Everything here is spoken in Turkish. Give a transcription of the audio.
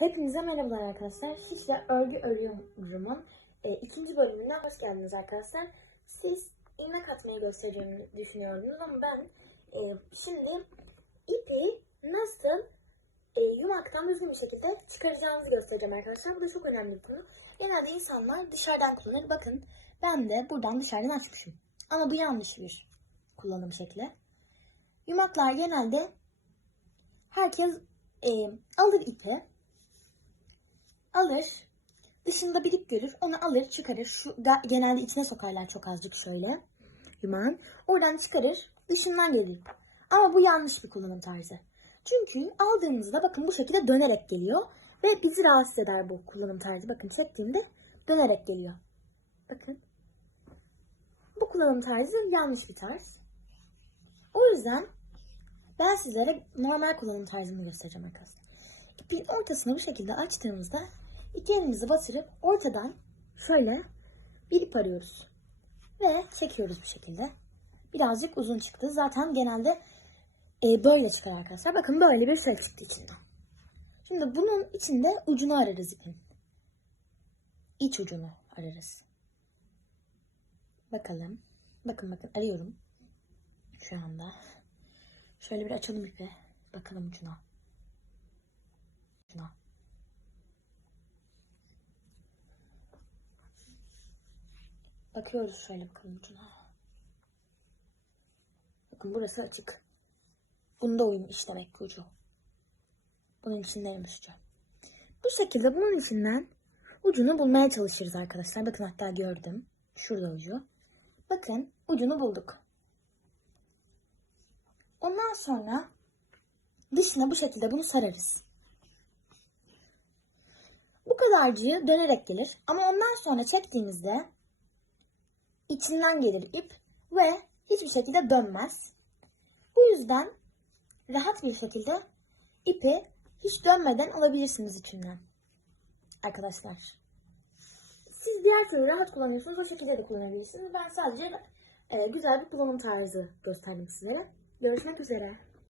Hepinize merhabalar arkadaşlar. Şişle örgü örüyorumun e, ikinci bölümüne hoş geldiniz arkadaşlar. Siz ilmek atmayı göstereceğimi düşünüyordunuz ama ben e, şimdi ipi nasıl e, yumaktan düzgün bir şekilde çıkaracağınızı göstereceğim arkadaşlar. Bu da çok önemli bir konu. Genelde insanlar dışarıdan kullanır. Bakın ben de buradan dışarıdan açmışım. Ama bu yanlış bir kullanım şekli. Yumaklar genelde herkes e, alır ipi alır. Dışında bir ip görür. Onu alır çıkarır. Şu genelde içine sokarlar çok azıcık şöyle. Yumağın. Oradan çıkarır. Dışından gelir. Ama bu yanlış bir kullanım tarzı. Çünkü aldığımızda bakın bu şekilde dönerek geliyor. Ve bizi rahatsız eder bu kullanım tarzı. Bakın çektiğimde dönerek geliyor. Bakın. Bu kullanım tarzı yanlış bir tarz. O yüzden ben sizlere normal kullanım tarzını göstereceğim arkadaşlar. İpin ortasını bu şekilde açtığımızda iki elimizi batırıp ortadan şöyle bir ip arıyoruz. Ve çekiyoruz bu şekilde. Birazcık uzun çıktı. Zaten genelde e, böyle çıkar arkadaşlar. Bakın böyle bir şey çıktı içinden. Şimdi bunun içinde ucunu ararız ipin. İç ucunu ararız. Bakalım. Bakın bakın arıyorum. Şu anda. Şöyle bir açalım ipi. Bakalım ucuna. Ucuna. Bakıyoruz şöyle bakalım ucuna. Bakın burası açık. Bunda uymuş demek ki ucu. Bunun içindeymiş ucu. Bu şekilde bunun içinden ucunu bulmaya çalışırız arkadaşlar. Bakın hatta gördüm. Şurada ucu. Bakın ucunu bulduk. Ondan sonra dışına bu şekilde bunu sararız. Bu kadarcığı dönerek gelir. Ama ondan sonra çektiğimizde içinden gelir ip ve hiçbir şekilde dönmez. Bu yüzden rahat bir şekilde ipi hiç dönmeden alabilirsiniz içinden. Arkadaşlar. Siz diğer türlü rahat kullanıyorsunuz. O şekilde de kullanabilirsiniz. Ben sadece e, güzel bir kullanım tarzı gösterdim sizlere. Görüşmek üzere.